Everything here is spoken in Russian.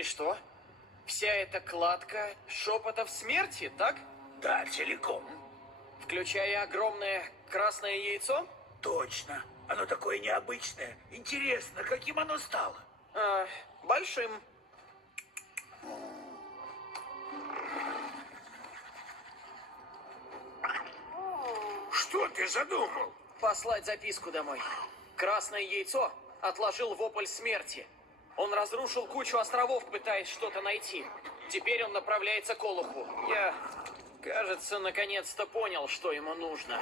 И что? Вся эта кладка шепотов смерти, так? Да, целиком. Включая огромное красное яйцо? Точно. Оно такое необычное. Интересно, каким оно стало? Большим. Что ты задумал? Послать записку домой. Красное яйцо отложил вопль смерти. Он разрушил кучу островов, пытаясь что-то найти. Теперь он направляется к Олуху. Я, кажется, наконец-то понял, что ему нужно.